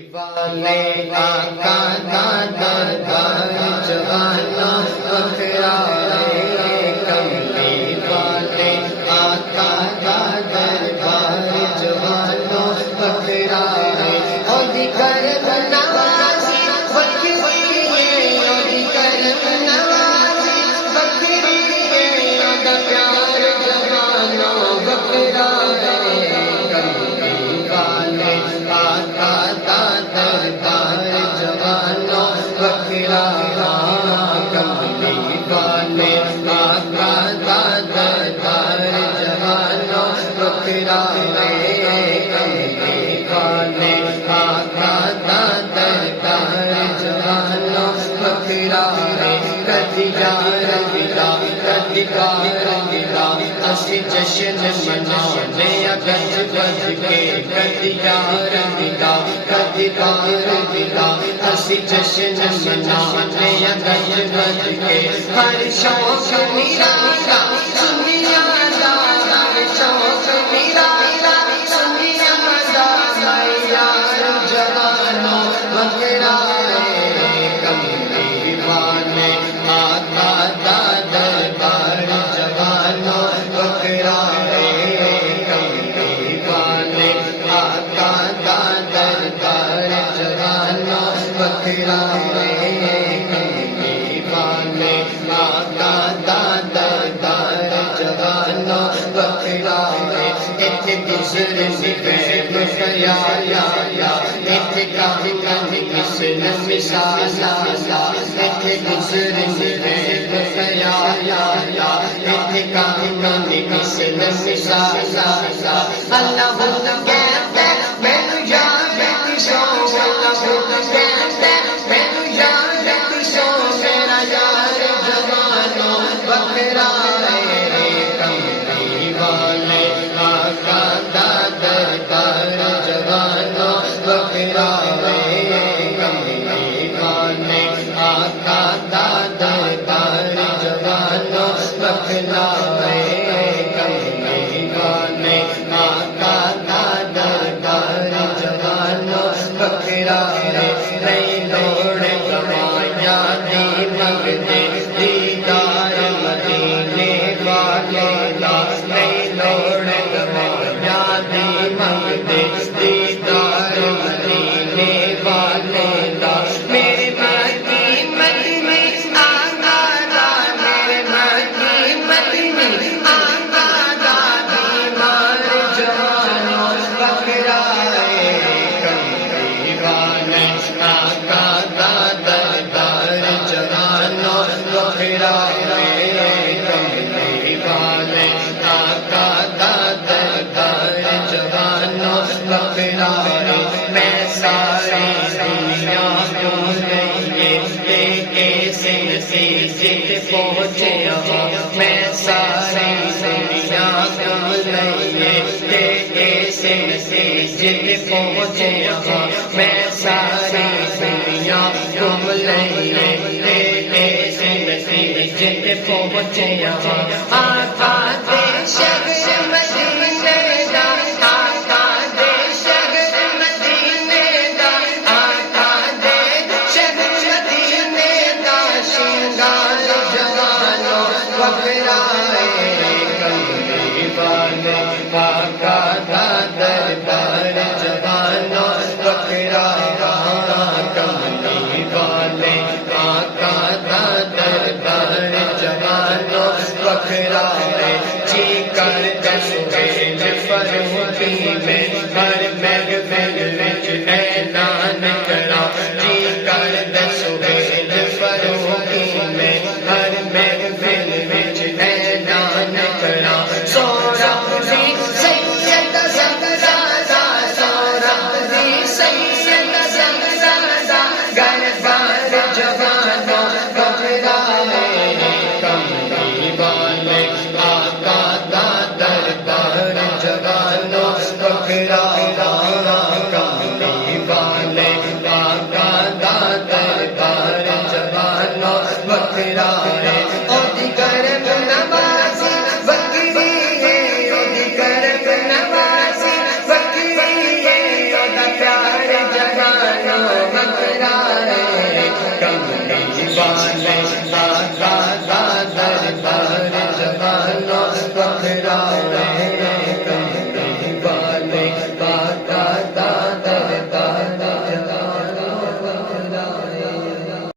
والے آقا دا دربار جوانوں بکھرا رہے کملی والے آقا دا دربار جوانوں بکھرا رہے اودی کرم نوازی بکھری ہے اودی کرم نوازی بکھری ہے اودہ پیار جوانوں بکھرا رہے کملی والے آقا دربار جوانوں بکھرا کملی والے آقا دربار جوانوں بکھرا کملی والے آقا دربار جوانوں بکھرا کدی یار ملا کدی کار ملا اسی جشن منانے گج بج کے کدی یار ملا کدی کار ملا اسی جشن منانے گج بج کے ہر شوق میرا سنیا دا ہر شوق میرا سنیا دا یار جوانوں بکھرا کملی والے آقا دربار جوانوں بکھرا کملی والے آقا دربار جوانوں بکھرا کملی والے آقا دربار جوانوں بکھرا گزر غیب خیال اتقاء مسلم مثالا گزر غیب خیال اتقاء مسلم مثالا اللہ کہتا ہے میں یاد شوق اللہ کہتا ہے میں یاد شوق میرا یار جوانوں بکھرا کملی والے آقا دربار جوانوں بکھرا کملی والے آقا دربار جوانوں بکھرا کملی والے آقا دربار جوانوں بکھرا نہیں لوڑ گوایا دی منگتے دیدار مدینے والے نہیں لوڑ گوایا دی منگتے دیدار مدینے والے میرے مکی مدنی آقا دا میرے مکی مدنی آقا دا بیمار جوانوں بکھرا کملی والے آقا دربار جوانوں بکھرا کملی والے آقا دربار جوانوں بکھرا میں ساری دنیا کو لئیے لے کے سید پہنچے میں ساری دنیا کو لئیے لے کے سید پہنچے میں ساری دنیا کو لئیے لے کے سید پہنچے آقا دے شہر مدینے دا آقا دے شہر مدینے دا آقا دے شہر مدینے دا شنگار جوانوں بکھرا کملی والے آقا دربار جوانوں بکھرا کملی والے آقا دربار جوانوں بکھرا جی کر کملی والے آقا دا دربار جوانوں کو پھراوے